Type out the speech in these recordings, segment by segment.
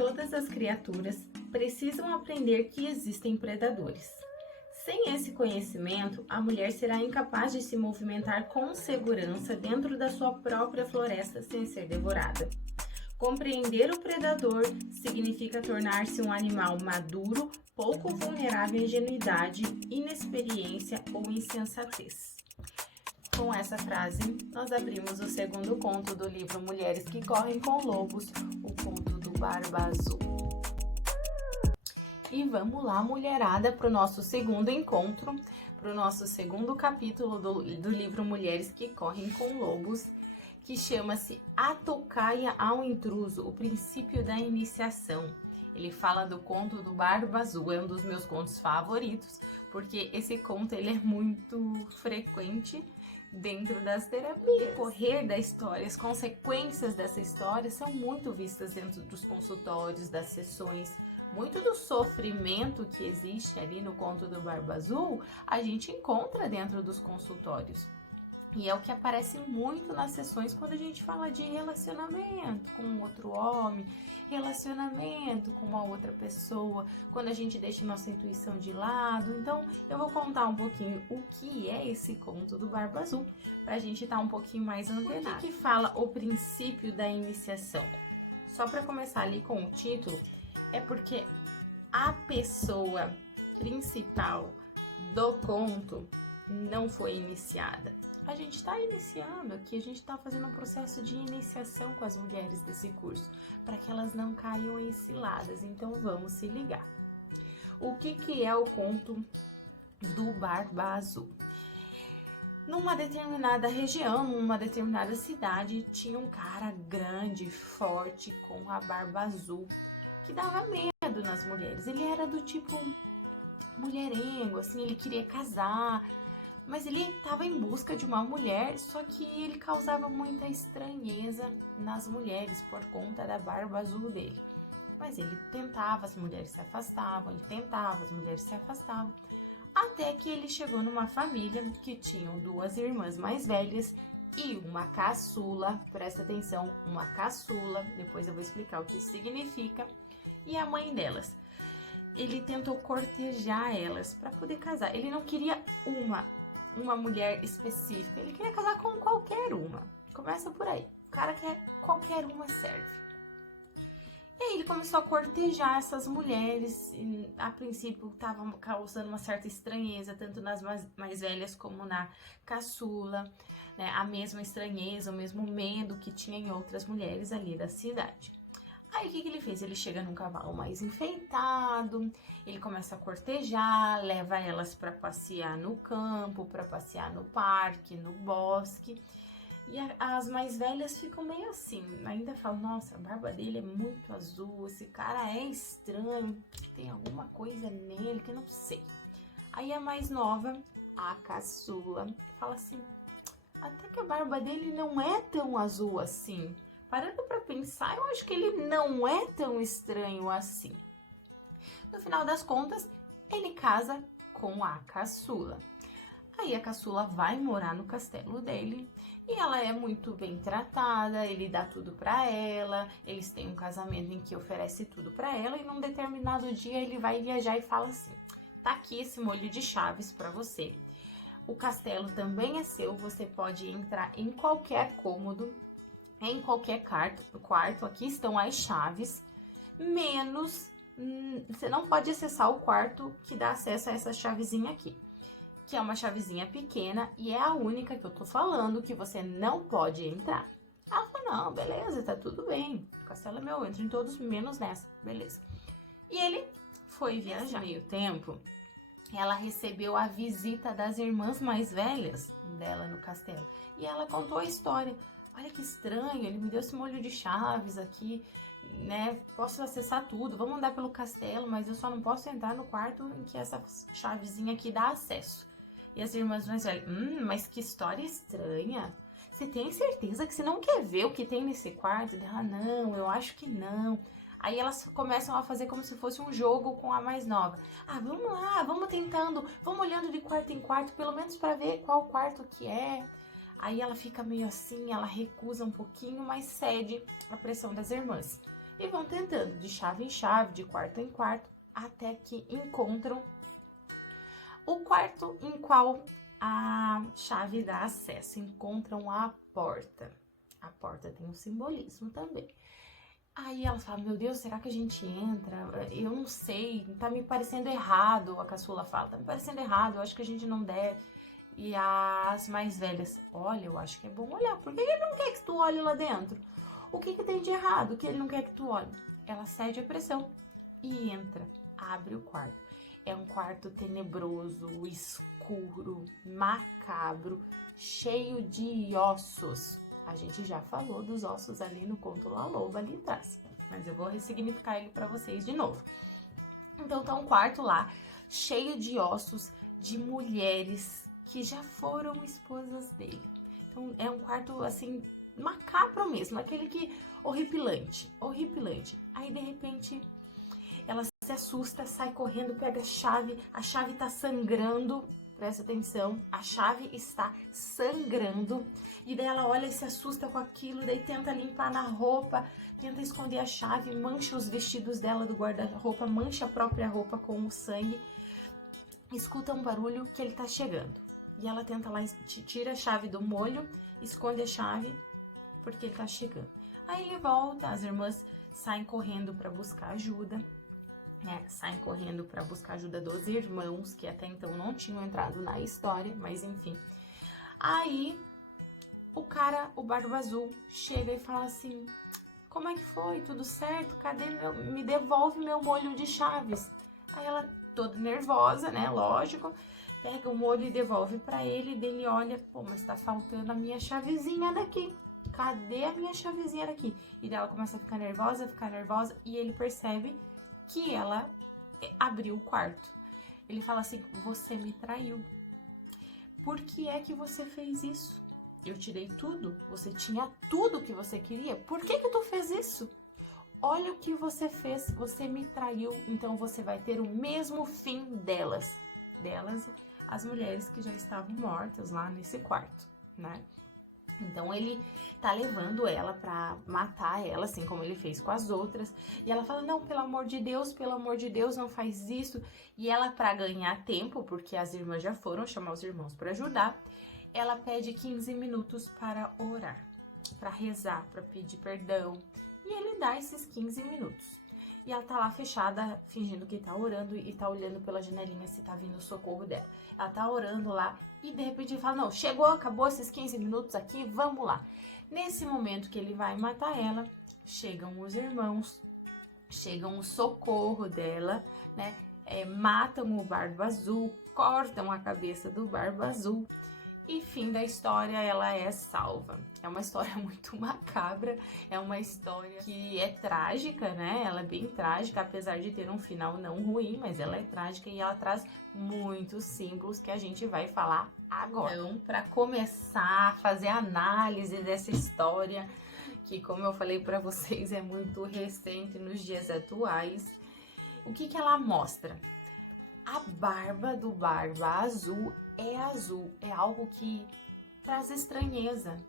todas as criaturas precisam aprender que existem predadores. Sem esse conhecimento, a mulher será incapaz de se movimentar com segurança dentro da sua própria floresta sem ser devorada. Compreender o predador significa tornar-se um animal maduro, pouco vulnerável à ingenuidade, inexperiência ou insensatez. Com essa frase, nós abrimos o segundo conto do livro Mulheres que Correm com Lobos, o conto do Barba Azul. E vamos lá, mulherada, para o nosso segundo encontro, para o nosso segundo capítulo do livro Mulheres que Correm com Lobos, que chama-se A Tocaia ao Intruso, o princípio da iniciação. Ele fala do conto do Barba Azul, é um dos meus contos favoritos, porque esse conto ele é muito frequente dentro das terapias. O decorrer da história, as consequências dessa história são muito vistas dentro dos consultórios, das sessões. Muito do sofrimento que existe ali no conto do Barba Azul, a gente encontra dentro dos consultórios. E é o que aparece muito nas sessões quando a gente fala de relacionamento com outro homem, relacionamento com uma outra pessoa, quando a gente deixa nossa intuição de lado. Então, eu vou contar um pouquinho o que é esse conto do Barba Azul, pra gente estar um pouquinho mais antenado. O que fala o princípio da iniciação? Só para começar ali com o título, é porque a pessoa principal do conto não foi iniciada. A gente está iniciando aqui, a gente está fazendo um processo de iniciação com as mulheres desse curso, para que elas não caiam em ciladas, então vamos se ligar. O que é o conto do Barba Azul? Numa determinada região, numa determinada cidade, tinha um cara grande, forte, com a barba azul, que dava medo nas mulheres. Ele era do tipo mulherengo, assim, ele queria casar, mas ele estava em busca de uma mulher, só que ele causava muita estranheza nas mulheres por conta da barba azul dele. Mas ele tentava, as mulheres se afastavam, ele tentava, as mulheres se afastavam, até que ele chegou numa família que tinham duas irmãs mais velhas e uma caçula, presta atenção, uma caçula, depois eu vou explicar o que isso significa, e a mãe delas. Ele tentou cortejar elas para poder casar. Ele não queria uma mulher específica, ele queria casar com qualquer uma. Começa por aí. O cara quer qualquer uma serve. E aí ele começou a cortejar essas mulheres. E, a princípio estava causando uma certa estranheza, tanto nas mais velhas como na caçula, né? A mesma estranheza, o mesmo medo que tinha em outras mulheres ali da cidade. Aí o que ele fez? Ele chega num cavalo mais enfeitado, ele começa a cortejar, leva elas para passear no campo, para passear no parque, no bosque. E as mais velhas ficam meio assim, ainda falam, nossa, a barba dele é muito azul, esse cara é estranho, tem alguma coisa nele que eu não sei. Aí a mais nova, a caçula, fala assim, até que a barba dele não é tão azul assim. Parando para pensar, eu acho que ele não é tão estranho assim. No final das contas, ele casa com a caçula. Aí a caçula vai morar no castelo dele e ela é muito bem tratada, ele dá tudo para ela, eles têm um casamento em que oferece tudo para ela e num determinado dia ele vai viajar e fala assim, tá aqui esse molho de chaves para você. O castelo também é seu, você pode entrar em qualquer cômodo, em qualquer quarto, aqui estão as chaves, menos, você não pode acessar o quarto que dá acesso a essa chavezinha aqui, que é uma chavezinha pequena e é a única que eu tô falando que você não pode entrar. Ela falou, não, beleza, tá tudo bem, o castelo é meu, eu entro em todos, menos nessa, beleza. E ele foi viajar. Nesse meio tempo, ela recebeu a visita das irmãs mais velhas dela no castelo e ela contou a história. Olha que estranho, ele me deu esse molho de chaves aqui, né? Posso acessar tudo, vamos andar pelo castelo, mas eu só não posso entrar no quarto em que essa chavezinha aqui dá acesso. E as irmãs mais velhas, mas que história estranha. Você tem certeza que você não quer ver o que tem nesse quarto? Ah, não, eu acho que não. Aí elas começam a fazer como se fosse um jogo com a mais nova. Ah, vamos lá, vamos tentando, vamos olhando de quarto em quarto, pelo menos para ver qual quarto que é. Aí ela fica meio assim, ela recusa um pouquinho, mas cede à pressão das irmãs. e vão tentando de chave em chave, de quarto em quarto, até que encontram o quarto em qual a chave dá acesso. Encontram a porta. A porta tem um simbolismo também. Aí ela fala, meu Deus, será que a gente entra? Eu não sei, tá me parecendo errado, a caçula fala, tá me parecendo errado, eu acho que a gente não deve. E as mais velhas, olha, eu acho que é bom olhar, por que ele não quer que tu olhe lá dentro? O que tem de errado que ele não quer que tu olhe? Ela cede a pressão e entra, abre o quarto. É um quarto tenebroso, escuro, macabro, cheio de ossos. A gente já falou dos ossos ali no conto La Loba ali atrás, mas eu vou ressignificar ele para vocês de novo. Então tá um quarto lá, cheio de ossos de mulheres que já foram esposas dele. Então é um quarto assim, macabro mesmo, aquele que horripilante, horripilante. Aí de repente ela se assusta, sai correndo, pega a chave tá sangrando. Presta atenção, a chave está sangrando, e daí ela olha e se assusta com aquilo, daí tenta limpar na roupa, tenta esconder a chave, mancha os vestidos dela do guarda-roupa, mancha a própria roupa com o sangue, escuta um barulho que ele tá chegando. E ela tenta lá, tira a chave do molho, esconde a chave, porque ele tá chegando. Aí ele volta, as irmãs saem correndo para buscar ajuda. Saem correndo para buscar ajuda dos irmãos, que até então não tinham entrado na história, mas enfim. Aí, o Barba Azul, chega e fala assim, como é que foi? Tudo certo? Cadê me devolve meu molho de chaves. Aí ela, toda nervosa, né, lógico, pega o molho e devolve para ele, dele olha, pô, mas tá faltando a minha chavezinha daqui. Cadê a minha chavezinha daqui? E daí ela começa a ficar nervosa, e ele percebe que ela abriu o quarto. Ele fala assim, você me traiu. Por que é que você fez isso? Eu te dei tudo, você tinha tudo que você queria. Por que tu fez isso? Olha o que você fez, você me traiu, então você vai ter o mesmo fim delas. Delas, as mulheres que já estavam mortas lá nesse quarto, né? Então ele tá levando ela pra matar ela, assim como ele fez com as outras. E ela fala, não, pelo amor de Deus, não faz isso. E ela, pra ganhar tempo, porque as irmãs já foram chamar os irmãos pra ajudar, ela pede 15 minutos para orar, pra rezar, pra pedir perdão. E ele dá esses 15 minutos. E ela tá lá fechada, fingindo que tá orando e tá olhando pela janelinha se tá vindo o socorro dela. Ela tá orando lá e de repente ele fala, não, chegou, acabou esses 15 minutos aqui, vamos lá. Nesse momento que ele vai matar ela, chegam os irmãos, chegam o socorro dela, né? Matam o Barba Azul, cortam a cabeça do Barba Azul. E fim da história, ela é salva. É uma história muito macabra, é uma história que é trágica, né? Ela é bem trágica, apesar de ter um final não ruim, mas ela é trágica e ela traz muitos símbolos que a gente vai falar agora. Então, para começar a fazer a análise dessa história, que como eu falei para vocês, é muito recente nos dias atuais, o que ela mostra? A barba do Barba Azul, é algo que traz estranheza,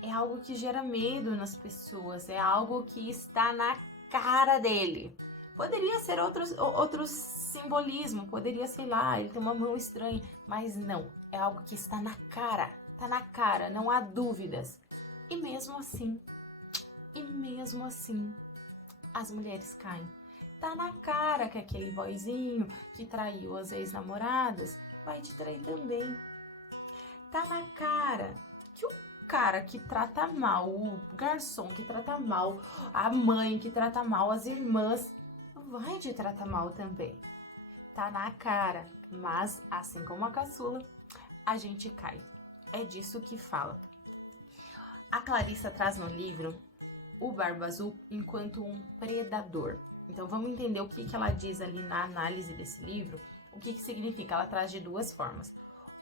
é algo que gera medo nas pessoas, é algo que está na cara dele. Poderia ser outro simbolismo, poderia, sei lá, ele tem uma mão estranha, mas não, é algo que está na cara, não há dúvidas. E mesmo assim, as mulheres caem. Tá na cara que aquele boyzinho que traiu as ex-namoradas vai te trair também. Tá na cara que o cara que trata mal, o garçom que trata mal, a mãe que trata mal, as irmãs, vai te tratar mal também. Tá na cara, mas assim como a caçula, a gente cai. É disso que fala. A Clarissa traz no livro o Barba Azul enquanto um predador. Então, vamos entender o que ela diz ali na análise desse livro, o que significa. Ela traz de duas formas.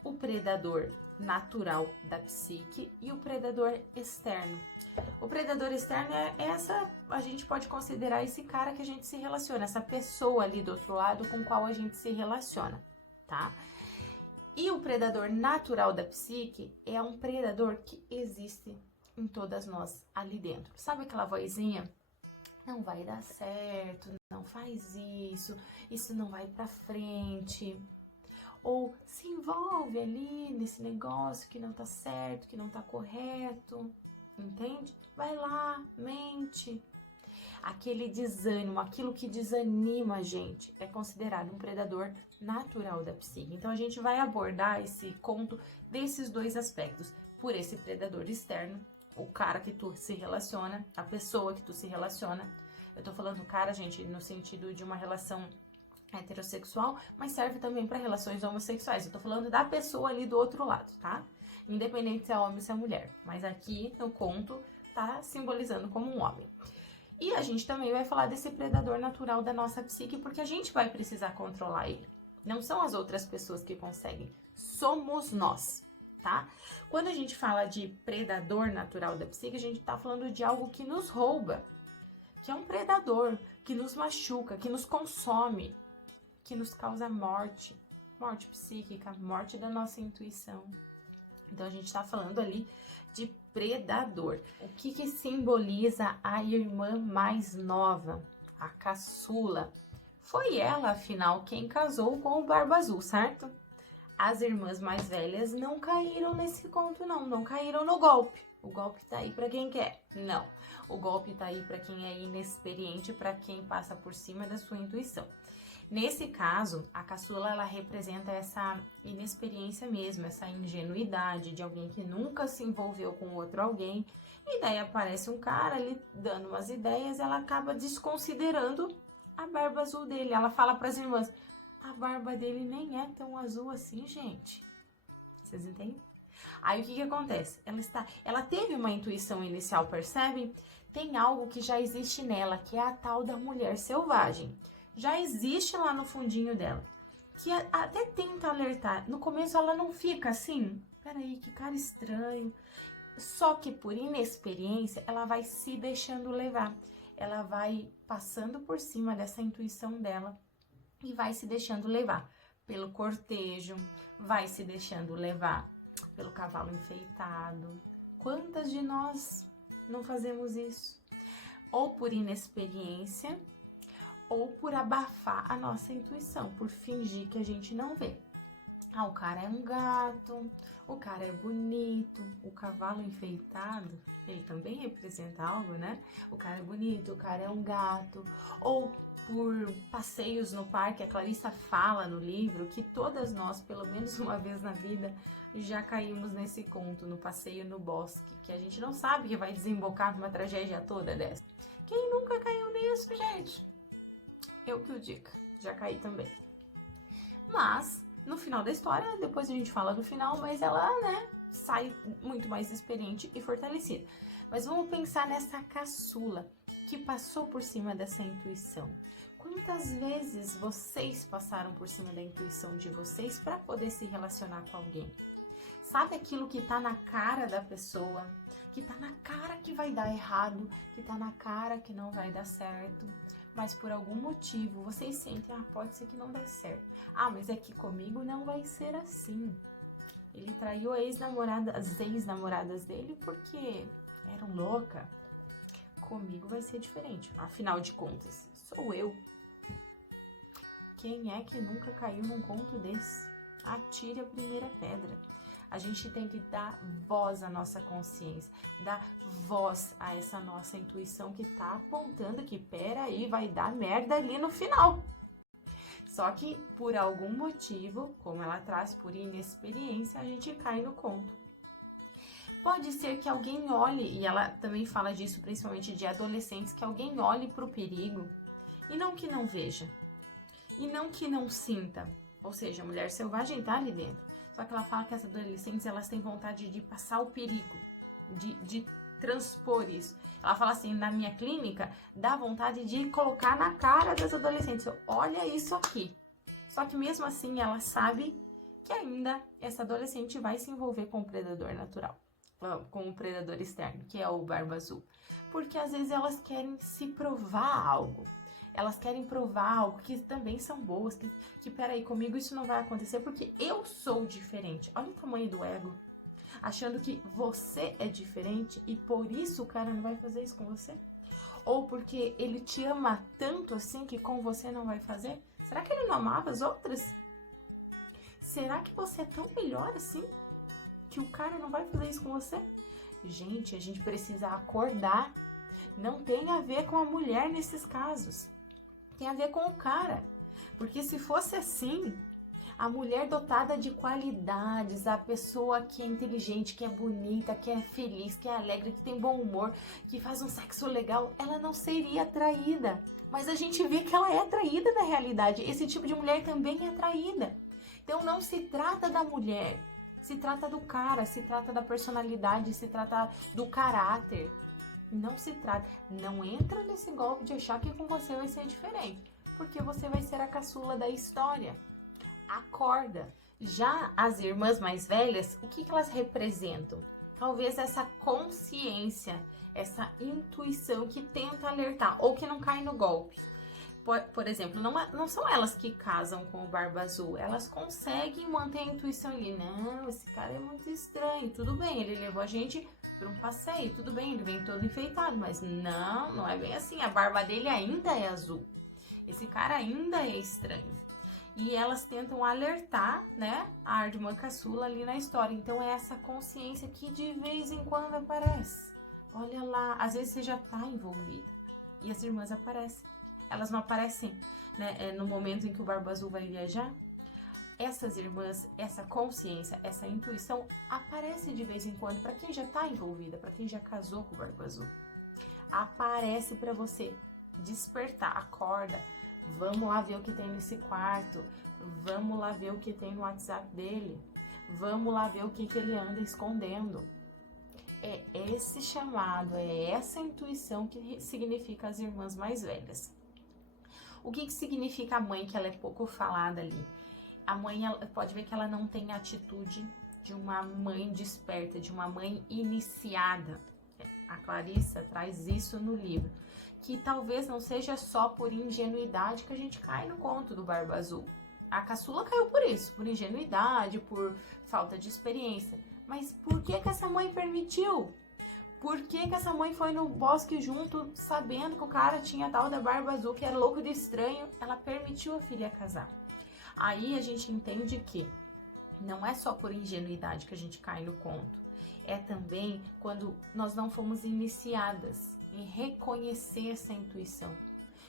O predador natural da psique e o predador externo. O predador externo a gente pode considerar esse cara que a gente se relaciona, essa pessoa ali do outro lado com qual a gente se relaciona, tá? E o predador natural da psique é um predador que existe em todas nós ali dentro. Sabe aquela vozinha? não vai dar certo, não faz isso, isso não vai pra frente. Ou se envolve ali nesse negócio que não tá certo, que não tá correto, entende? Vai lá, mente. Aquele desânimo, aquilo que desanima a gente, é considerado um predador natural da psique. Então a gente vai abordar esse conto desses dois aspectos. Por esse predador externo, o cara que tu se relaciona, a pessoa que tu se relaciona. Eu tô falando cara, gente, no sentido de uma relação heterossexual, mas serve também para relações homossexuais. Eu tô falando da pessoa ali do outro lado, tá? Independente se é homem ou se é mulher. Mas aqui no conto tá simbolizando como um homem. E a gente também vai falar desse predador natural da nossa psique, porque a gente vai precisar controlar ele. Não são as outras pessoas que conseguem, somos nós, tá? Quando a gente fala de predador natural da psique, a gente tá falando de algo que nos rouba, que é um predador, que nos machuca, que nos consome, que nos causa morte, morte psíquica, morte da nossa intuição. Então a gente está falando ali de predador. O que simboliza a irmã mais nova, a caçula? Foi ela, afinal, quem casou com o Barba Azul, certo? As irmãs mais velhas não caíram nesse conto, não caíram no golpe. O golpe tá aí para quem quer. Não, o golpe tá aí para quem é inexperiente, para quem passa por cima da sua intuição. Nesse caso, a caçula, ela representa essa inexperiência mesmo, essa ingenuidade de alguém que nunca se envolveu com outro alguém, e daí aparece um cara ali dando umas ideias, ela acaba desconsiderando a barba azul dele. Ela fala para as irmãs, a barba dele nem é tão azul assim, gente. Vocês entendem? Aí o que acontece? Ela teve uma intuição inicial, percebe? Tem algo que já existe nela, que é a tal da mulher selvagem. Já existe lá no fundinho dela, que até tenta alertar. No começo ela não fica assim, peraí, que cara estranho. Só que por inexperiência, ela vai se deixando levar. Ela vai passando por cima dessa intuição dela e vai se deixando levar pelo cortejo, vai se deixando levar pelo cavalo enfeitado. Quantas de nós não fazemos isso? Ou por inexperiência, ou por abafar a nossa intuição, por fingir que a gente não vê. Ah, o cara é um gato, o cara é bonito, o cavalo enfeitado, ele também representa algo, né? O cara é bonito, o cara é um gato. Ou por passeios no parque, a Clarissa fala no livro que todas nós, pelo menos uma vez na vida, já caímos nesse conto, no passeio no bosque, que a gente não sabe que vai desembocar numa tragédia toda dessa. Quem nunca caiu nisso, gente? Eu que o diga, já caí também. Mas, no final da história, depois a gente fala do final, mas ela, né, sai muito mais experiente e fortalecida. Mas vamos pensar nessa caçula que passou por cima dessa intuição. Quantas vezes vocês passaram por cima da intuição de vocês para poder se relacionar com alguém? Sabe aquilo que tá na cara da pessoa, que tá na cara que vai dar errado, que tá na cara que não vai dar certo, mas por algum motivo vocês sentem, pode ser que não dê certo. Mas é que comigo não vai ser assim. Ele traiu as ex-namoradas dele porque eram loucas. Comigo vai ser diferente. Afinal de contas, sou eu. Quem é que nunca caiu num conto desse? Atire a primeira pedra. A gente tem que dar voz à nossa consciência, dar voz a essa nossa intuição que tá apontando que, peraí, vai dar merda ali no final. Só que, por algum motivo, como ela traz, por inexperiência, a gente cai no conto. Pode ser que alguém olhe, e ela também fala disso, principalmente de adolescentes, que alguém olhe para o perigo, e não que não veja, e não que não sinta. Ou seja, a mulher selvagem tá ali dentro. Só que ela fala que as adolescentes, elas têm vontade de passar o perigo, de transpor isso. Ela fala assim, na minha clínica, dá vontade de colocar na cara das adolescentes, olha isso aqui. Só que mesmo assim, ela sabe que ainda essa adolescente vai se envolver com o predador natural, com o predador externo, que é o Barba Azul. Porque às vezes elas querem se provar algo. Elas querem provar algo que também são boas, que peraí, comigo isso não vai acontecer porque eu sou diferente. Olha o tamanho do ego. Achando que você é diferente e por isso o cara não vai fazer isso com você. Ou porque ele te ama tanto assim que com você não vai fazer? Será que ele não amava as outras? Será que você é tão melhor assim que o cara não vai fazer isso com você? Gente, a gente precisa acordar. Não tem a ver com a mulher nesses casos. Tem a ver com o cara. Porque se fosse assim, a mulher dotada de qualidades, a pessoa que é inteligente, que é bonita, que é feliz, que é alegre, que tem bom humor, que faz um sexo legal, ela não seria atraída. Mas a gente vê que ela é atraída na realidade. Esse tipo de mulher também é atraída. Então não se trata da mulher, se trata do cara, se trata da personalidade, se trata do caráter. Não se trata, não entra nesse golpe de achar que com você vai ser diferente, porque você vai ser a caçula da história. Acorda. Já as irmãs mais velhas, o que elas representam? Talvez essa consciência, essa intuição que tenta alertar ou que não cai no golpe. Por exemplo, não são elas que casam com o Barba Azul, elas conseguem manter a intuição ali. Não, esse cara é muito estranho, tudo bem, ele levou a gente para um passeio, tudo bem, ele vem todo enfeitado, mas não é bem assim, a barba dele ainda é azul, esse cara ainda é estranho. E elas tentam alertar, né, a irmã caçula ali na história. Então é essa consciência que de vez em quando aparece. Olha lá, às vezes você já tá envolvida e as irmãs aparecem. Elas não aparecem, né, no momento em que o Barba Azul vai viajar. Essas irmãs, essa consciência, essa intuição aparece de vez em quando para quem já tá envolvida, para quem já casou com o Barba Azul. Aparece para você despertar, acorda. Vamos lá ver o que tem nesse quarto. Vamos lá ver o que tem no WhatsApp dele. Vamos lá ver o que ele anda escondendo. É esse chamado, é essa intuição que significa as irmãs mais velhas. O que significa a mãe, que ela é pouco falada ali? A mãe, ela pode ver que ela não tem a atitude de uma mãe desperta, de uma mãe iniciada. A Clarissa traz isso no livro. Que talvez não seja só por ingenuidade que a gente cai no conto do Barba Azul. A caçula caiu por isso, por ingenuidade, por falta de experiência. Mas por que essa mãe permitiu? Por que essa mãe foi no bosque junto, sabendo que o cara tinha tal da Barba Azul, que era louco de estranho? Ela permitiu a filha casar. Aí a gente entende que não é só por ingenuidade que a gente cai no conto. É também quando nós não fomos iniciadas em reconhecer essa intuição.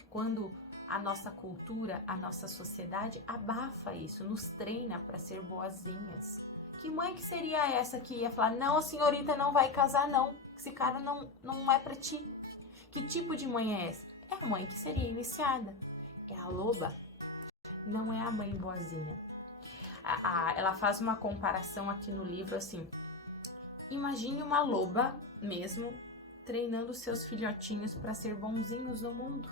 Quando a nossa cultura, a nossa sociedade abafa isso, nos treina para ser boazinhas. Que mãe que seria essa que ia falar, não, a senhorita não vai casar não, esse cara não é para ti. Que tipo de mãe é essa? É a mãe que seria iniciada, é a loba, não é a mãe boazinha. Ela faz uma comparação aqui no livro assim, imagine uma loba mesmo, treinando seus filhotinhos para ser bonzinhos no mundo.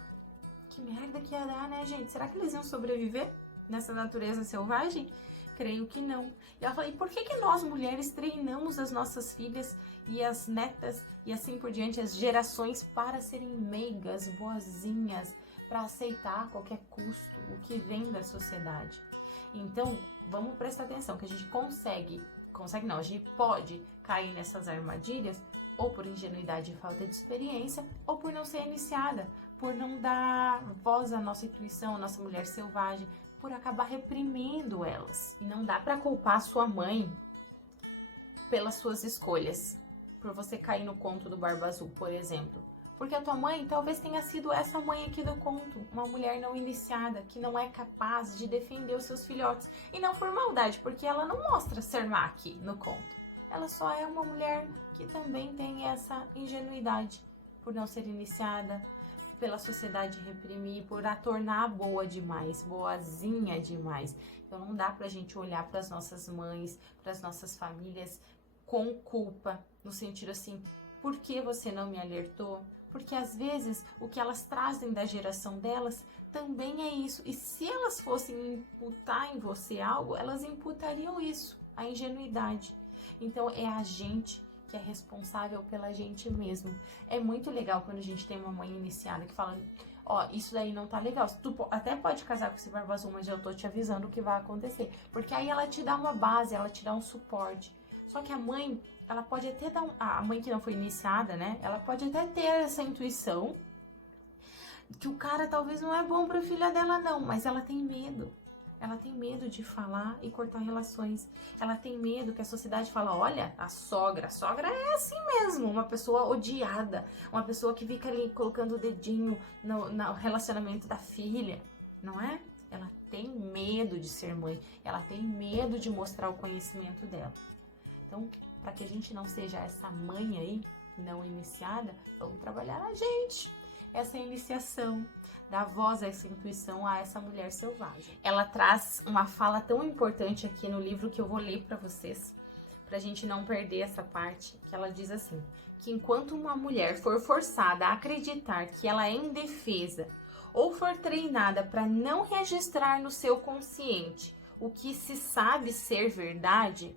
Que merda que ia dar, né, gente? Será que eles iam sobreviver nessa natureza selvagem? Creio que não. E ela fala, e por que nós mulheres treinamos as nossas filhas e as netas e assim por diante, as gerações, para serem meigas, boazinhas, para aceitar a qualquer custo o que vem da sociedade? Então, vamos prestar atenção, que a gente a gente pode cair nessas armadilhas ou por ingenuidade e falta de experiência, ou por não ser iniciada, por não dar voz à nossa intuição, à nossa mulher selvagem, por acabar reprimindo elas. E não dá para culpar a sua mãe pelas suas escolhas, por você cair no conto do Barba Azul, por exemplo. Porque a tua mãe talvez tenha sido essa mãe aqui do conto, uma mulher não iniciada, que não é capaz de defender os seus filhotes. E não por maldade, porque ela não mostra ser má aqui no conto. Ela só é uma mulher que também tem essa ingenuidade, por não ser iniciada, pela sociedade reprimir, por a tornar boa demais, boazinha demais. Então não dá pra gente olhar para as nossas mães, para as nossas famílias com culpa, no sentido assim, por que você não me alertou? Porque às vezes o que elas trazem da geração delas também é isso. E se elas fossem imputar em você algo, elas imputariam isso, a ingenuidade. Então é a gente que é responsável pela gente mesmo. É muito legal quando a gente tem uma mãe iniciada que fala, ó, isso daí não tá legal. Tu até pode casar com esse Barba Azul, mas eu tô te avisando o que vai acontecer. Porque aí ela te dá uma base, ela te dá um suporte. Só que a mãe, ela pode até dar a mãe que não foi iniciada, né? Ela pode até ter essa intuição, que o cara talvez não é bom para a filha dela não, mas ela tem medo. Ela tem medo de falar e cortar relações. Ela tem medo que a sociedade fala, olha, a sogra é assim mesmo, uma pessoa odiada, uma pessoa que fica ali colocando o dedinho no relacionamento da filha, não é? Ela tem medo de ser mãe, ela tem medo de mostrar o conhecimento dela. Então, para que a gente não seja essa mãe aí, não iniciada, vamos trabalhar a gente. Essa iniciação, dar voz a essa intuição, a essa mulher selvagem. Ela traz uma fala tão importante aqui no livro que eu vou ler para vocês, pra gente não perder essa parte, que ela diz assim, que enquanto uma mulher for forçada a acreditar que ela é indefesa ou for treinada para não registrar no seu consciente o que se sabe ser verdade,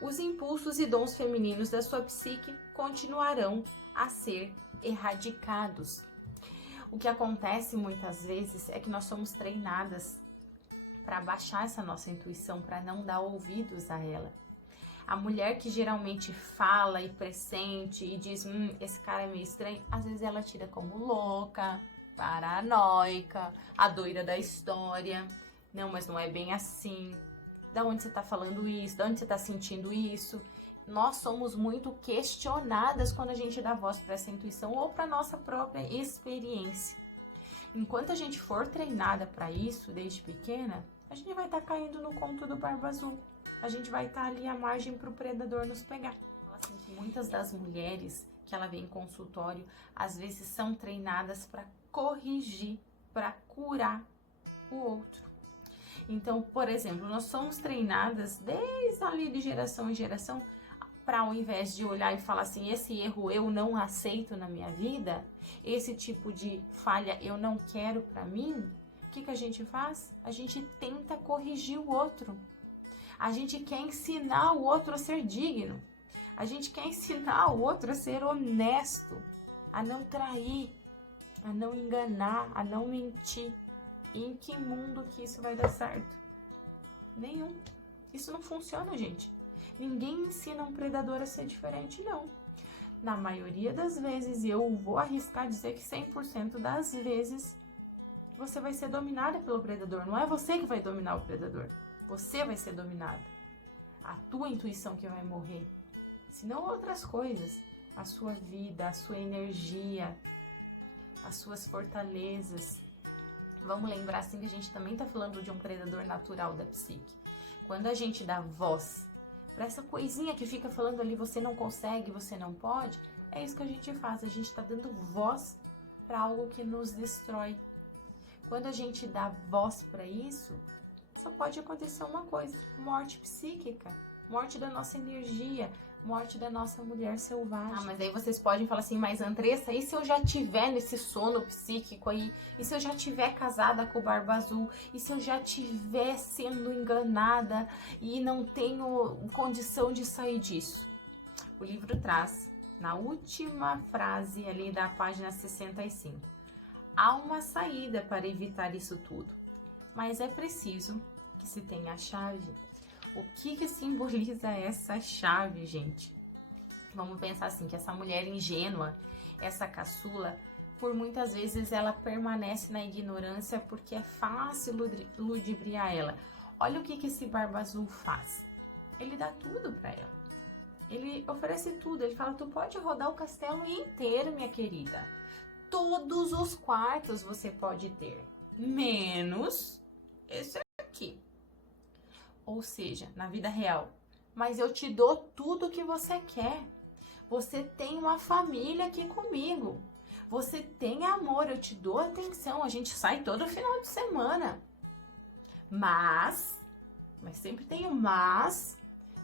os impulsos e dons femininos da sua psique continuarão a ser erradicados. O que acontece muitas vezes é que nós somos treinadas para baixar essa nossa intuição, para não dar ouvidos a ela. A mulher que geralmente fala e pressente e diz, esse cara é meio estranho, às vezes ela tira como louca, paranoica, a doida da história. Não, mas não é bem assim. Da onde você tá falando isso? Da onde você tá sentindo isso? Nós somos muito questionadas quando a gente dá voz para essa intuição ou para nossa própria experiência. Enquanto a gente for treinada para isso desde pequena, a gente vai estar caindo no conto do Barba Azul. A gente vai estar ali à margem para o predador nos pegar. Assim, que muitas das mulheres que ela vê em consultório, às vezes são treinadas para corrigir, para curar o outro. Então, por exemplo, nós somos treinadas desde ali de geração em geração para ao invés de olhar e falar assim, esse erro eu não aceito na minha vida, esse tipo de falha eu não quero para mim, o que a gente faz? A gente tenta corrigir o outro. A gente quer ensinar o outro a ser digno. A gente quer ensinar o outro a ser honesto, a não trair, a não enganar, a não mentir. E em que mundo que isso vai dar certo? Nenhum. Isso não funciona, gente. Ninguém ensina um predador a ser diferente, não. Na maioria das vezes, e eu vou arriscar dizer que 100% das vezes, você vai ser dominada pelo predador. Não é você que vai dominar o predador. Você vai ser dominada. A tua intuição que vai morrer. Senão outras coisas. A sua vida, a sua energia, as suas fortalezas. Vamos lembrar assim que a gente também está falando de um predador natural da psique. Quando a gente dá voz para essa coisinha que fica falando ali, você não consegue, você não pode, é isso que a gente faz. A gente está dando voz para algo que nos destrói. Quando a gente dá voz para isso, só pode acontecer uma coisa: morte psíquica, morte da nossa energia, morte da nossa mulher selvagem. Ah, mas aí vocês podem falar assim, mas Andressa, e se eu já tiver nesse sono psíquico aí? E se eu já tiver casada com o Barba Azul? E se eu já tiver sendo enganada e não tenho condição de sair disso? O livro traz, na última frase ali da página 65, há uma saída para evitar isso tudo, mas é preciso que se tenha a chave. O que simboliza essa chave, gente? Vamos pensar assim, que essa mulher ingênua, essa caçula, por muitas vezes ela permanece na ignorância porque é fácil ludibriar ela. Olha o que esse Barba Azul faz. Ele dá tudo para ela. Ele oferece tudo. Ele fala, tu pode rodar o castelo inteiro, minha querida. Todos os quartos você pode ter, menos esse aqui. Ou seja, na vida real, mas eu te dou tudo que você quer. Você tem uma família aqui comigo. Você tem amor, eu te dou atenção. A gente sai todo final de semana. Mas sempre tem um mas,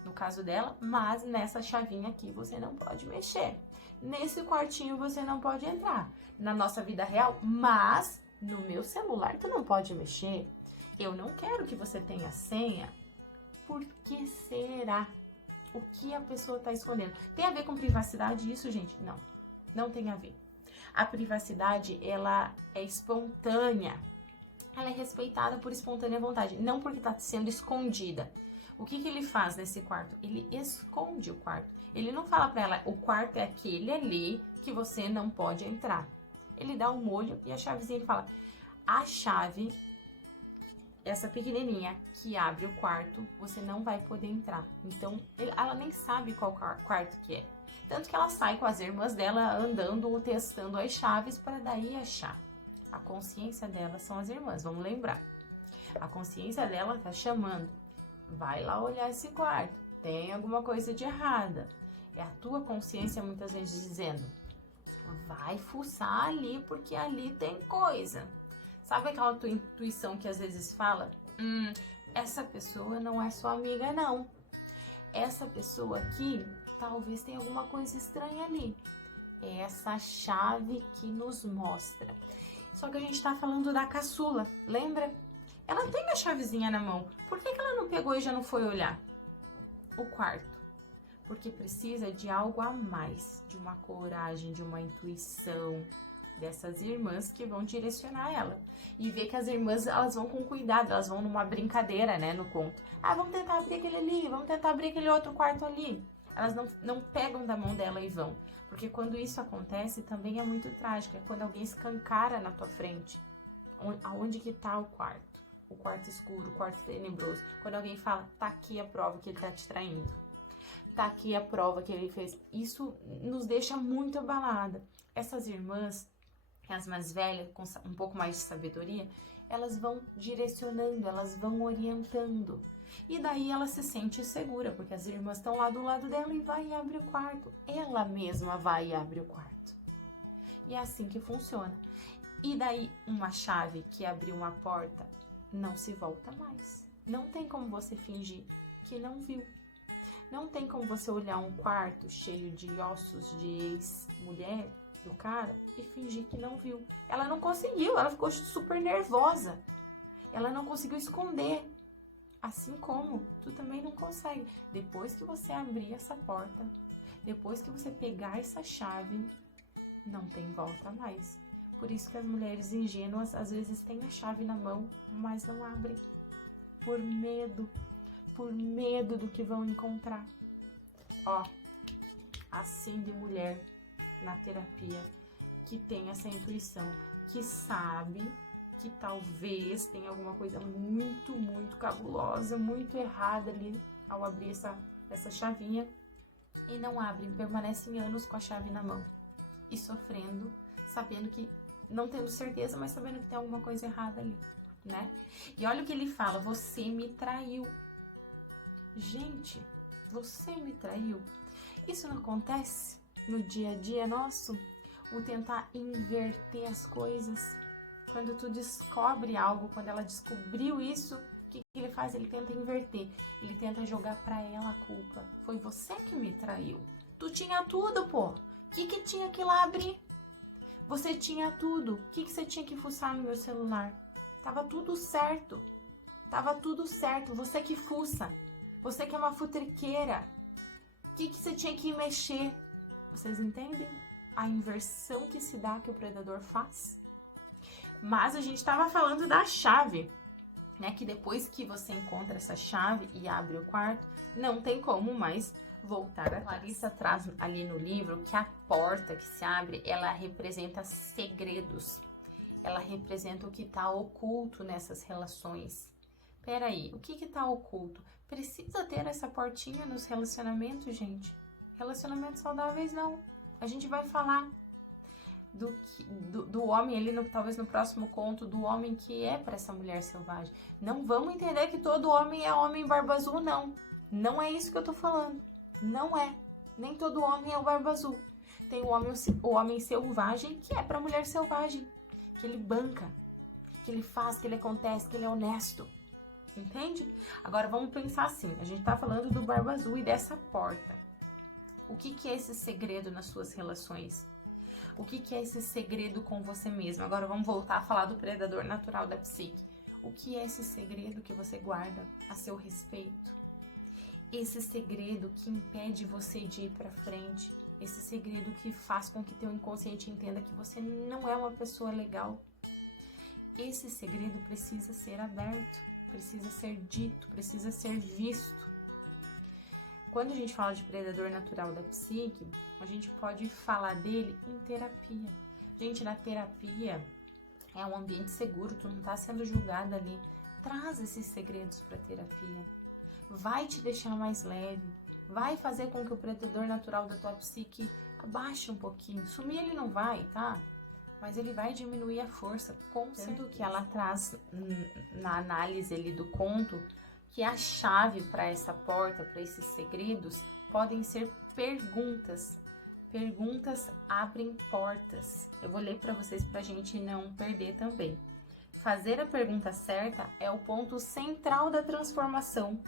no caso dela, mas nessa chavinha aqui você não pode mexer. Nesse quartinho você não pode entrar. Na nossa vida real, mas no meu celular tu não pode mexer. Eu não quero que você tenha senha. Por que será? O que a pessoa está escondendo? Tem a ver com privacidade isso, gente? Não, não tem a ver. A privacidade, ela é espontânea. Ela é respeitada por espontânea vontade, não porque está sendo escondida. O que ele faz nesse quarto? Ele esconde o quarto. Ele não fala para ela, o quarto é aquele ali que você não pode entrar. Ele dá o molho e a chavezinha, ele fala, a chave, essa pequenininha que abre o quarto, você não vai poder entrar. Então, ela nem sabe qual quarto que é. Tanto que ela sai com as irmãs dela andando, testando as chaves para daí achar. A consciência dela são as irmãs, vamos lembrar. A consciência dela tá chamando. Vai lá olhar esse quarto. Tem alguma coisa de errada. É a tua consciência muitas vezes dizendo, vai fuçar ali porque ali tem coisa. Sabe aquela tua intuição que às vezes fala, essa pessoa não é sua amiga não. Essa pessoa aqui talvez tenha alguma coisa estranha ali. É essa chave que nos mostra. Só que a gente tá falando da caçula, lembra? Ela tem a chavezinha na mão. Por que ela não pegou e já não foi olhar o quarto? Porque precisa de algo a mais, de uma coragem, de uma intuição dessas irmãs que vão direcionar ela. E ver que as irmãs, elas vão com cuidado, elas vão numa brincadeira, né, no conto. Ah, vamos tentar abrir aquele ali, vamos tentar abrir aquele outro quarto ali. Elas não pegam da mão dela e vão. Porque quando isso acontece, também é muito trágico. É quando alguém escancara na tua frente. Aonde que tá o quarto? O quarto escuro, o quarto tenebroso. Quando alguém fala, tá aqui a prova que ele tá te traindo. Tá aqui a prova que ele fez. Isso nos deixa muito abalada. Essas irmãs, as mais velhas, com um pouco mais de sabedoria, elas vão direcionando, elas vão orientando. E daí ela se sente segura, porque as irmãs estão lá do lado dela e vai e abre o quarto. Ela mesma vai e abre o quarto. E é assim que funciona. E daí uma chave que abriu uma porta não se volta mais. Não tem como você fingir que não viu. Não tem como você olhar um quarto cheio de ossos de ex-mulher do cara e fingir que não viu. Ela não conseguiu, ela ficou super nervosa. Ela não conseguiu esconder. Assim como tu também não consegue. Depois que você abrir essa porta, depois que você pegar essa chave, não tem volta mais. Por isso que as mulheres ingênuas às vezes têm a chave na mão, mas não abrem. Por medo do que vão encontrar. Ó, assim de mulher na terapia que tem essa intuição, que sabe que talvez tenha alguma coisa muito, muito cabulosa, muito errada ali ao abrir essa chavinha e não abrem, permanecem anos com a chave na mão e sofrendo, sabendo que, não tendo certeza, mas sabendo que tem alguma coisa errada ali, né? E olha o que ele fala, você me traiu. Gente, você me traiu. Isso não acontece no dia a dia nosso? O tentar inverter as coisas. Quando tu descobre algo, quando ela descobriu isso, o que ele faz? Ele tenta inverter. Ele tenta jogar pra ela a culpa. Foi você que me traiu. Tu tinha tudo, pô. O que tinha que ir lá abrir? Você tinha tudo. O que você tinha que fuçar no meu celular? Tava tudo certo. Tava tudo certo. Você que fuça. Você que é uma futriqueira. O que você tinha que ir mexer? Vocês entendem a inversão que se dá, que o predador faz? Mas a gente estava falando da chave, né? Que depois que você encontra essa chave e abre o quarto, não tem como mais voltar atrás. Clarissa traz ali no livro que a porta que se abre, ela representa segredos. Ela representa o que está oculto nessas relações. Peraí, o que está oculto? Precisa ter essa portinha nos relacionamentos, gente? Relacionamentos saudáveis, não. A gente vai falar do homem ali, talvez no próximo conto, do homem que é para essa mulher selvagem. Não vamos entender que todo homem é homem barba azul, não. Não é isso que eu tô falando. Não é. Nem todo homem é o barba azul. Tem o homem selvagem que é para mulher selvagem. Que ele banca, que ele faz, que ele acontece, que ele é honesto. Entende? Agora vamos pensar assim, a gente tá falando do barba azul e dessa porta. O que é esse segredo nas suas relações? O que é esse segredo com você mesmo? Agora vamos voltar a falar do predador natural da psique. O que é esse segredo que você guarda a seu respeito? Esse segredo que impede você de ir pra frente. Esse segredo que faz com que teu inconsciente entenda que você não é uma pessoa legal. Esse segredo precisa ser aberto, precisa ser dito, precisa ser visto. Quando a gente fala de predador natural da psique, a gente pode falar dele em terapia. Gente, na terapia é um ambiente seguro, tu não tá sendo julgada ali. Traz esses segredos pra terapia. Vai te deixar mais leve. Vai fazer com que o predador natural da tua psique abaixe um pouquinho. Sumir ele não vai, tá? Mas ele vai diminuir a força, com certeza. Que ela traz na análise ali do conto, que a chave para essa porta, para esses segredos, podem ser perguntas. Perguntas abrem portas. Eu vou ler para vocês para a gente não perder também. Fazer a pergunta certa é o ponto central da transformação.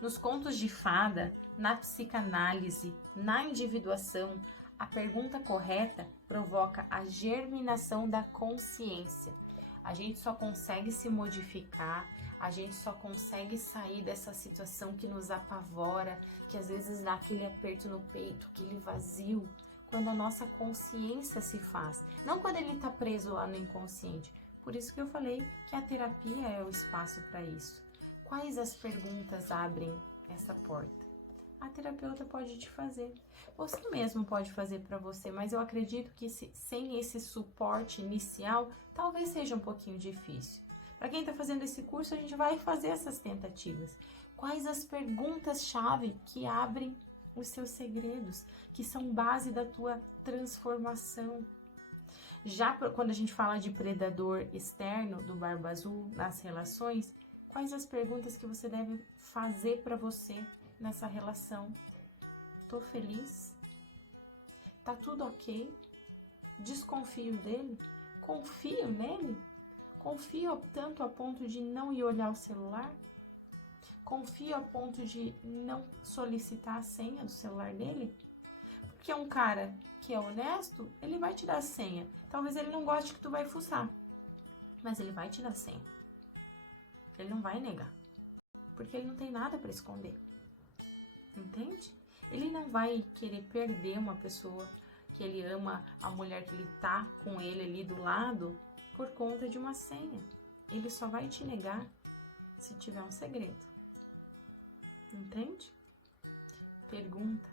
Nos contos de fada, na psicanálise, na individuação, a pergunta correta provoca a germinação da consciência. A gente só consegue se modificar, a gente só consegue sair dessa situação que nos apavora, que às vezes dá aquele aperto no peito, aquele vazio, quando a nossa consciência se faz, não quando ele está preso lá no inconsciente. Por isso que eu falei que a terapia é o espaço para isso. Quais as perguntas abrem essa porta? A terapeuta pode te fazer. Você mesmo pode fazer para você, mas eu acredito que sem esse suporte inicial, talvez seja um pouquinho difícil. Para quem está fazendo esse curso, a gente vai fazer essas tentativas. Quais as perguntas-chave que abrem os seus segredos, que são base da tua transformação? Já quando a gente fala de predador externo, do Barba Azul, nas relações, quais as perguntas que você deve fazer para você nessa relação? Tô feliz? Tá tudo ok? Desconfio dele? Confio nele? Confio tanto a ponto de não ir olhar o celular? Confio a ponto de não solicitar a senha do celular dele? Porque um cara que é honesto, ele vai te dar a senha. Talvez ele não goste que tu vai fuçar, mas ele vai te dar a senha. Ele não vai negar, porque ele não tem nada para esconder. Entende? Ele não vai querer perder uma pessoa que ele ama, a mulher que ele tá com ele ali do lado, por conta de uma senha. Ele só vai te negar se tiver um segredo. Entende? Pergunta.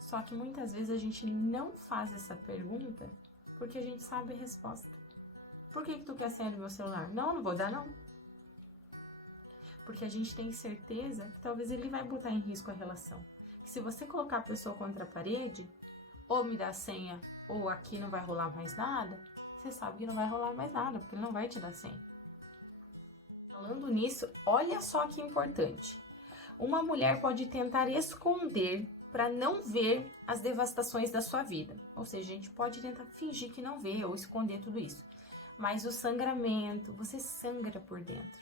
Só que muitas vezes a gente não faz essa pergunta porque a gente sabe a resposta. Por que tu quer a senha do meu celular? Não vou dar não. Porque a gente tem certeza que talvez ele vai botar em risco a relação. Que se você colocar a pessoa contra a parede, ou me dá a senha, ou aqui não vai rolar mais nada, você sabe que não vai rolar mais nada, porque ele não vai te dar a senha. Falando nisso, olha só que importante. Uma mulher pode tentar esconder para não ver as devastações da sua vida. Ou seja, a gente pode tentar fingir que não vê ou esconder tudo isso. Mas o sangramento, você sangra por dentro.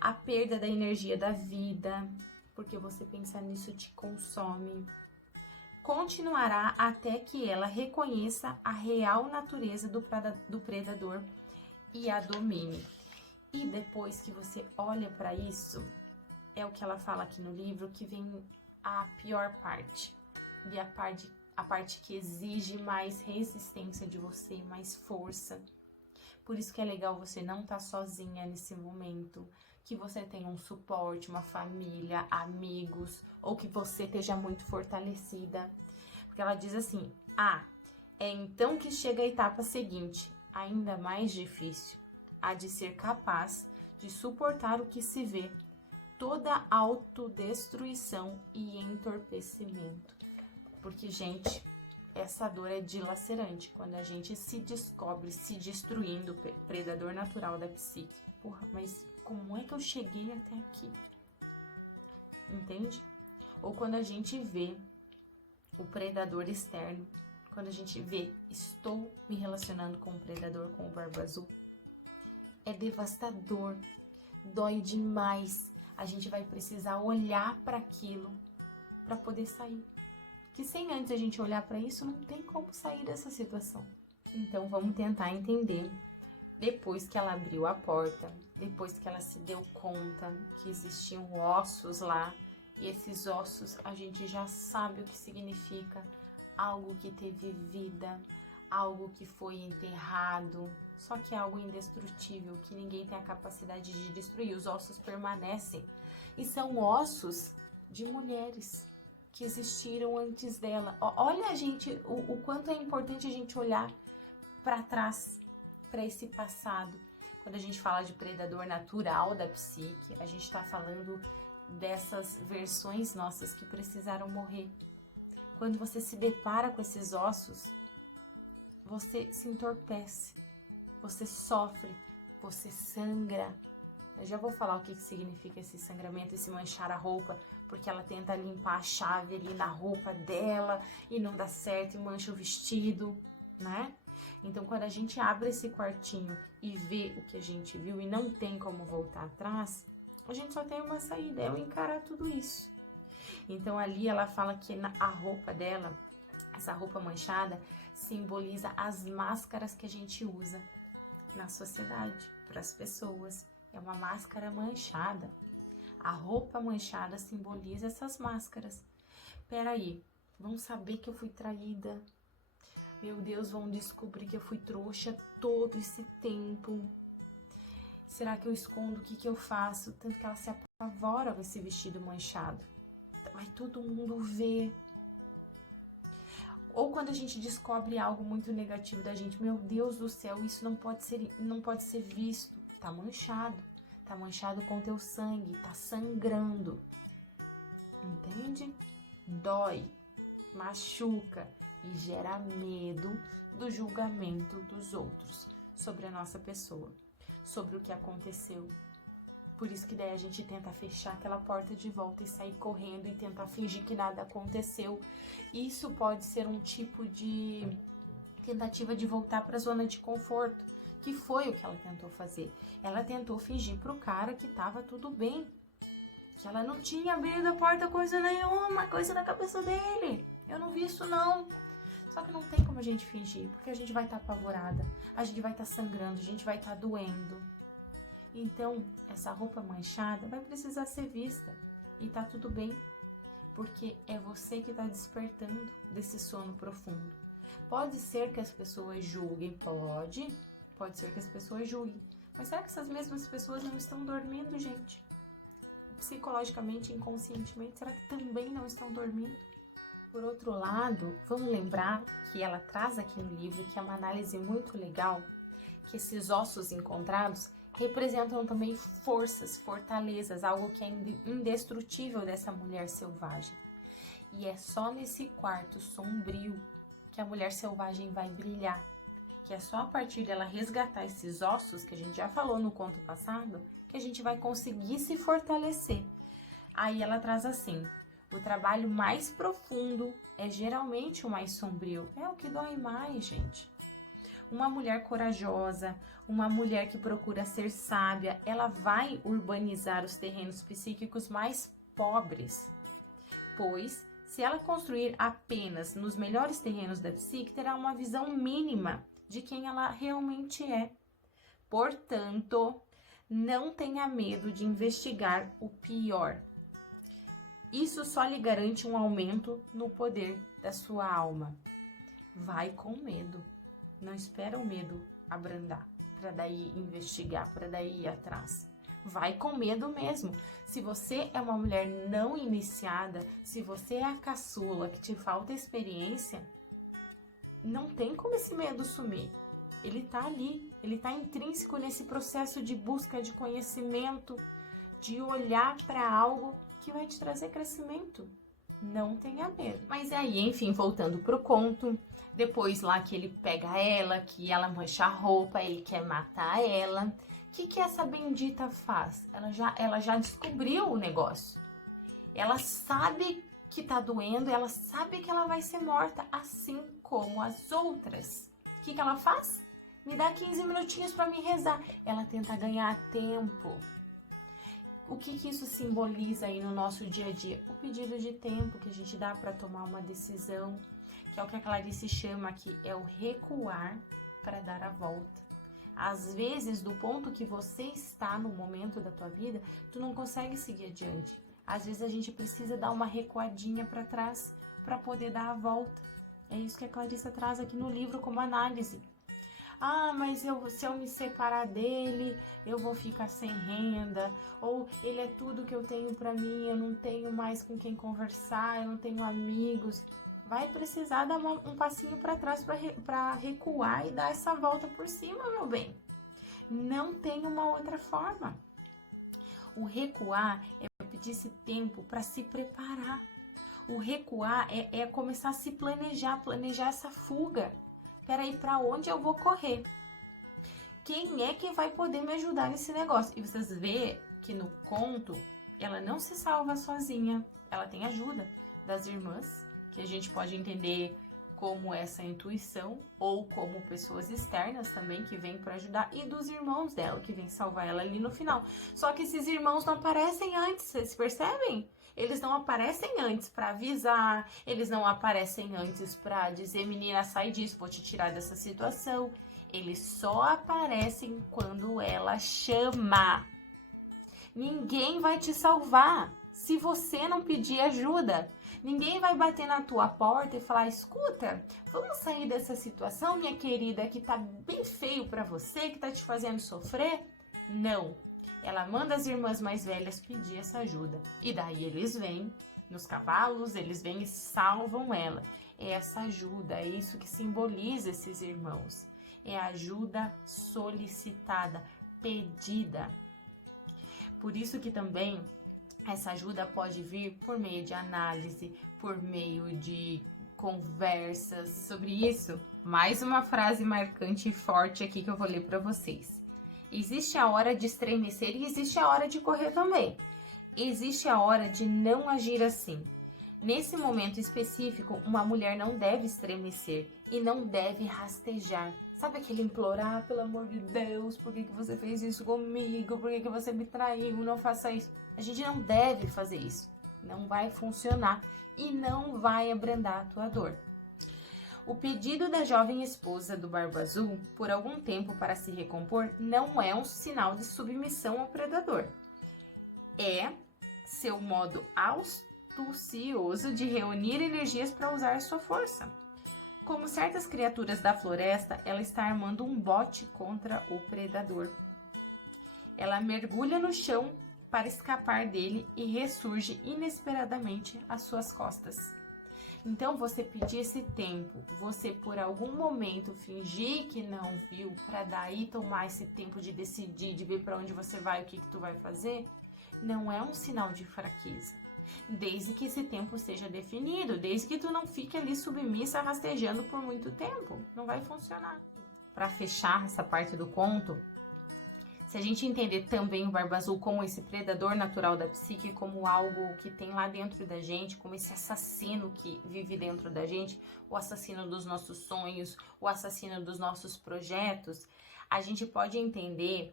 A perda da energia da vida, porque você pensar nisso te consome. Continuará até que ela reconheça a real natureza do predador e a domine. E depois que você olha para isso, é o que ela fala aqui no livro, que vem a pior parte. E a parte que exige mais resistência de você, mais força. Por isso que é legal você não estar sozinha nesse momento, que você tenha um suporte, uma família, amigos, ou que você esteja muito fortalecida. Porque ela diz assim, é então que chega a etapa seguinte, ainda mais difícil, a de ser capaz de suportar o que se vê, toda autodestruição e entorpecimento. Porque, gente, essa dor é dilacerante, quando a gente se descobre se destruindo, predador natural da psique. Porra, mas como é que eu cheguei até aqui? Entende? Ou quando a gente vê o predador externo, quando a gente vê, estou me relacionando com o predador, com o Barba Azul, é devastador, dói demais. A gente vai precisar olhar para aquilo para poder sair. Que sem antes a gente olhar para isso, não tem como sair dessa situação. Então vamos tentar entender. Depois que ela abriu a porta, depois que ela se deu conta que existiam ossos lá, e esses ossos a gente já sabe o que significa, algo que teve vida, algo que foi enterrado, só que é algo indestrutível, que ninguém tem a capacidade de destruir, os ossos permanecem, e são ossos de mulheres que existiram antes dela. Olha, gente, o quanto é importante a gente olhar para trás, para esse passado. Quando a gente fala de predador natural da psique, a gente está falando dessas versões nossas que precisaram morrer. Quando você se depara com esses ossos, você se entorpece, você sofre, você sangra. Eu já vou falar o que significa esse sangramento, esse manchar a roupa, porque ela tenta limpar a chave ali na roupa dela e não dá certo e mancha o vestido, né? Então, quando a gente abre esse quartinho e vê o que a gente viu e não tem como voltar atrás, a gente só tem uma saída, é eu encarar tudo isso. Então, ali ela fala que a roupa dela, essa roupa manchada, simboliza as máscaras que a gente usa na sociedade, para as pessoas. É uma máscara manchada. A roupa manchada simboliza essas máscaras. Peraí, vão saber que eu fui traída. Meu Deus, vão descobrir que eu fui trouxa todo esse tempo. Será que eu escondo? O que eu faço? Tanto que ela se apavora com esse vestido manchado. Vai todo mundo ver. Ou quando a gente descobre algo muito negativo da gente, meu Deus do céu, isso não pode ser visto. Tá manchado com teu sangue, tá sangrando. Entende? Dói, machuca e gera medo do julgamento dos outros sobre a nossa pessoa, sobre o que aconteceu. Por isso que daí a gente tenta fechar aquela porta de volta e sair correndo e tentar fingir que nada aconteceu. Isso pode ser um tipo de tentativa de voltar para a zona de conforto, que foi o que ela tentou fazer. Ela tentou fingir pro cara que tava tudo bem, que ela não tinha abrido a porta coisa nenhuma, coisa da cabeça dele. Eu não vi isso não. Só que não tem como a gente fingir, porque a gente vai estar apavorada, a gente vai estar sangrando, a gente vai estar doendo. Então, essa roupa manchada vai precisar ser vista e tá tudo bem, porque é você que está despertando desse sono profundo. Pode ser que as pessoas julguem, pode ser que as pessoas julguem, mas será que essas mesmas pessoas não estão dormindo, gente? Psicologicamente, inconscientemente, será que também não estão dormindo? Por outro lado, vamos lembrar que ela traz aqui no livro, que é uma análise muito legal, que esses ossos encontrados representam também forças, fortalezas, algo que é indestrutível dessa mulher selvagem. E é só nesse quarto sombrio que a mulher selvagem vai brilhar. Que é só a partir dela resgatar esses ossos, que a gente já falou no conto passado, que a gente vai conseguir se fortalecer. Aí ela traz assim: o trabalho mais profundo é geralmente o mais sombrio. É o que dói mais, gente. Uma mulher corajosa, uma mulher que procura ser sábia, ela vai urbanizar os terrenos psíquicos mais pobres. Pois, se ela construir apenas nos melhores terrenos da psique, terá uma visão mínima de quem ela realmente é. Portanto, não tenha medo de investigar o pior. Isso só lhe garante um aumento no poder da sua alma. Vai com medo. Não espera o medo abrandar para daí investigar, para daí ir atrás. Vai com medo mesmo. Se você é uma mulher não iniciada, se você é a caçula, que te falta experiência, não tem como esse medo sumir. Ele tá ali, ele tá intrínseco nesse processo de busca de conhecimento, de olhar para algo que vai te trazer crescimento. Não tenha medo. Mas aí, enfim, voltando pro conto, depois lá que ele pega ela, que ela mancha a roupa, ele quer matar ela. O que essa bendita faz? Ela já descobriu o negócio. Ela sabe que tá doendo, ela sabe que ela vai ser morta, assim como as outras. O que ela faz? Me dá 15 minutinhos para me rezar. Ela tenta ganhar tempo. O que isso simboliza aí no nosso dia a dia? O pedido de tempo que a gente dá para tomar uma decisão, que é o que a Clarice chama aqui, é o recuar para dar a volta. Às vezes, do ponto que você está no momento da tua vida, tu não consegue seguir adiante. Às vezes a gente precisa dar uma recuadinha para trás para poder dar a volta. É isso que a Clarissa traz aqui no livro como análise. Ah, mas se eu me separar dele, eu vou ficar sem renda. Ou ele é tudo que eu tenho pra mim, eu não tenho mais com quem conversar, eu não tenho amigos. vai precisar dar um passinho para trás para recuar e dar essa volta por cima, meu bem. Não tem uma outra forma. O recuar é pedir esse tempo para se preparar. O recuar é começar a se planejar essa fuga. Peraí, para onde eu vou correr? Quem é que vai poder me ajudar nesse negócio? E vocês vê que no conto, ela não se salva sozinha. Ela tem ajuda das irmãs, que a gente pode entender como essa intuição, ou como pessoas externas também, que vêm para ajudar, e dos irmãos dela, que vêm salvar ela ali no final. Só que esses irmãos não aparecem antes, vocês percebem? Eles não aparecem antes para avisar, eles não aparecem antes para dizer, menina, sai disso, vou te tirar dessa situação. Eles só aparecem quando ela chama. Ninguém vai te salvar se você não pedir ajuda. Ninguém vai bater na tua porta e falar, escuta, vamos sair dessa situação, minha querida, que tá bem feio para você, que tá te fazendo sofrer? Não. Ela manda as irmãs mais velhas pedir essa ajuda. E daí eles vêm nos cavalos, eles vêm e salvam ela. É essa ajuda, é isso que simboliza esses irmãos. É a ajuda solicitada, pedida. Por isso que também essa ajuda pode vir por meio de análise, por meio de conversas. Sobre isso, mais uma frase marcante e forte aqui que eu vou ler para vocês. Existe a hora de estremecer e existe a hora de correr também. Existe a hora de não agir assim. Nesse momento específico, uma mulher não deve estremecer e não deve rastejar. Sabe aquele implorar, pelo amor de Deus, por que você fez isso comigo? Por que você me traiu? Não faça isso. A gente não deve fazer isso. Não vai funcionar e não vai abrandar a tua dor. O pedido da jovem esposa do Barba Azul por algum tempo para se recompor não é um sinal de submissão ao predador. É seu modo astucioso de reunir energias para usar sua força. Como certas criaturas da floresta, ela está armando um bote contra o predador. Ela mergulha no chão para escapar dele e ressurge inesperadamente às suas costas. Então, você pedir esse tempo, você por algum momento fingir que não viu, para daí tomar esse tempo de decidir, de ver para onde você vai, o que tu vai fazer, não é um sinal de fraqueza. Desde que esse tempo seja definido, desde que tu não fique ali submissa, rastejando por muito tempo, não vai funcionar. Para fechar essa parte do conto, se a gente entender também o Barba Azul como esse predador natural da psique, como algo que tem lá dentro da gente, como esse assassino que vive dentro da gente, o assassino dos nossos sonhos, o assassino dos nossos projetos, a gente pode entender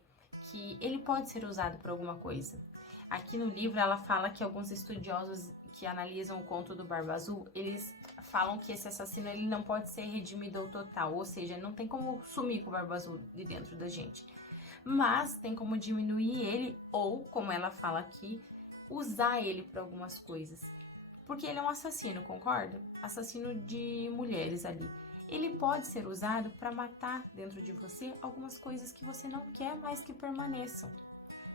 que ele pode ser usado por alguma coisa. Aqui no livro ela fala que alguns estudiosos que analisam o conto do Barba Azul, eles falam que esse assassino ele não pode ser redimido ao total, ou seja, não tem como sumir com o Barba Azul de dentro da gente. Mas tem como diminuir ele, ou, como ela fala aqui, usar ele para algumas coisas. Porque ele é um assassino, concorda? Assassino de mulheres ali. Ele pode ser usado para matar dentro de você algumas coisas que você não quer mais que permaneçam.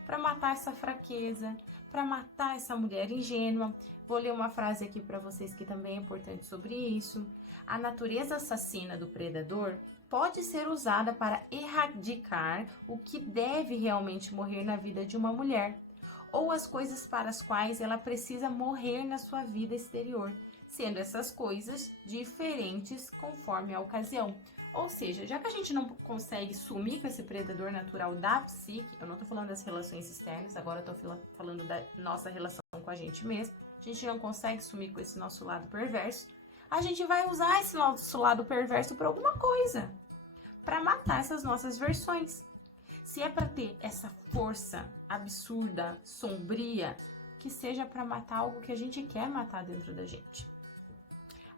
Para matar essa fraqueza, para matar essa mulher ingênua. Vou ler uma frase aqui para vocês que também é importante sobre isso. A natureza assassina do predador pode ser usada para erradicar o que deve realmente morrer na vida de uma mulher, ou as coisas para as quais ela precisa morrer na sua vida exterior, sendo essas coisas diferentes conforme a ocasião. Ou seja, já que a gente não consegue sumir com esse predador natural da psique, eu não tô falando das relações externas, agora eu tô falando da nossa relação com a gente mesmo, a gente não consegue sumir com esse nosso lado perverso, a gente vai usar esse nosso lado perverso para alguma coisa, para matar essas nossas versões. Se é para ter essa força absurda, sombria, que seja para matar algo que a gente quer matar dentro da gente.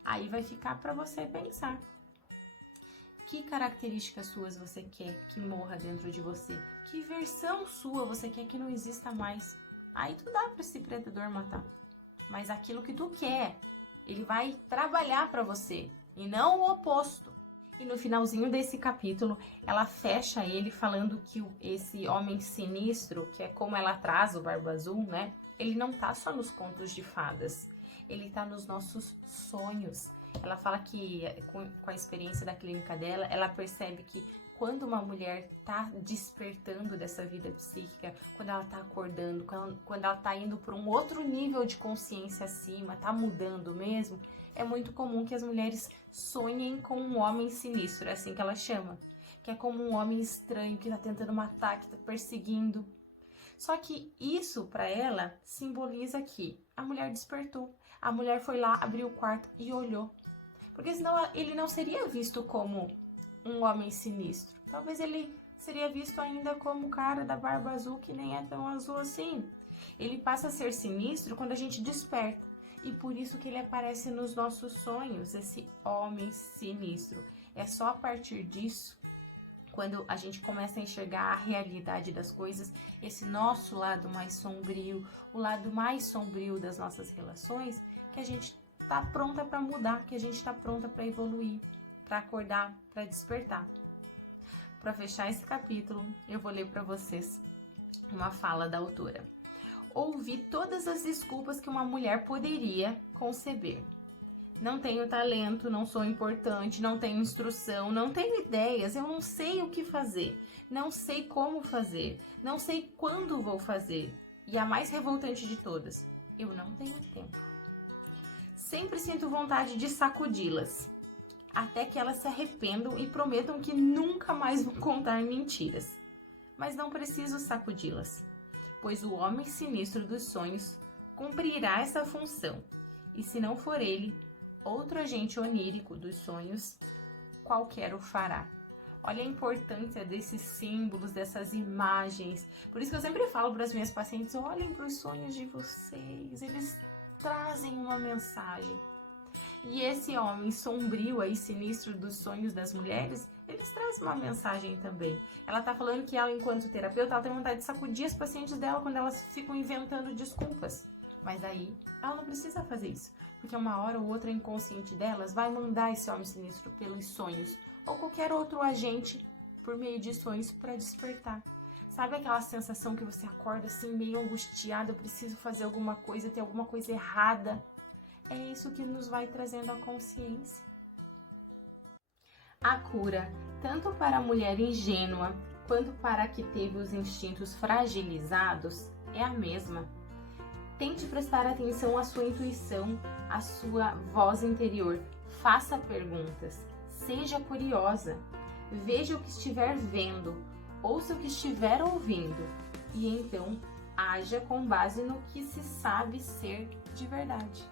Aí vai ficar para você pensar. Que características suas você quer que morra dentro de você? Que versão sua você quer que não exista mais? Aí tu dá para esse predador matar. Mas aquilo que tu quer, ele vai trabalhar para você e não o oposto. E no finalzinho desse capítulo, ela fecha ele falando que esse homem sinistro, que é como ela traz o Barba Azul, né? Ele não tá só nos contos de fadas, ele tá nos nossos sonhos, Ela fala que, com a experiência da clínica dela, ela percebe que quando uma mulher tá despertando dessa vida psíquica, quando ela tá acordando, quando ela tá indo para um outro nível de consciência acima, tá mudando mesmo, é muito comum que as mulheres sonhem com um homem sinistro, é assim que ela chama. Que é como um homem estranho que tá tentando matar, que tá perseguindo. Só que isso para ela simboliza que a mulher despertou. A mulher foi lá, abriu o quarto e olhou. Porque senão ele não seria visto como um homem sinistro. Talvez ele seria visto ainda como o cara da barba azul, que nem é tão azul assim. Ele passa a ser sinistro quando a gente desperta. E por isso que ele aparece nos nossos sonhos, esse homem sinistro. É só a partir disso, quando a gente começa a enxergar a realidade das coisas, esse nosso lado mais sombrio, o lado mais sombrio das nossas relações, que a gente está pronta para mudar, que a gente está pronta para evoluir, para acordar, para despertar. Para fechar esse capítulo, eu vou ler para vocês uma fala da autora. Ouvi todas as desculpas que uma mulher poderia conceber. Não tenho talento, não sou importante, não tenho instrução, não tenho ideias, eu não sei o que fazer, não sei como fazer, não sei quando vou fazer. E a mais revoltante de todas, eu não tenho tempo. Sempre sinto vontade de sacudi-las, até que elas se arrependam e prometam que nunca mais vão contar mentiras. Mas não preciso sacudi-las, pois o homem sinistro dos sonhos cumprirá essa função, e se não for ele, outro agente onírico dos sonhos, qualquer o fará. Olha a importância desses símbolos, dessas imagens. Por isso que eu sempre falo para as minhas pacientes, olhem para os sonhos de vocês, eles trazem uma mensagem. E esse homem sombrio aí, sinistro dos sonhos das mulheres, eles trazem uma mensagem também. Ela tá falando que ela, enquanto terapeuta, ela tem vontade de sacudir as pacientes dela quando elas ficam inventando desculpas. Mas aí, ela não precisa fazer isso, porque uma hora ou outra inconsciente delas vai mandar esse homem sinistro pelos sonhos, ou qualquer outro agente por meio de sonhos para despertar. Sabe aquela sensação que você acorda assim meio angustiado, eu preciso fazer alguma coisa, tem alguma coisa errada? É isso que nos vai trazendo a consciência. A cura, tanto para a mulher ingênua quanto para a que teve os instintos fragilizados, é a mesma. Tente prestar atenção à sua intuição, à sua voz interior. Faça perguntas. Seja curiosa. Veja o que estiver vendo. Ouça o que estiver ouvindo. E então, haja com base no que se sabe ser de verdade.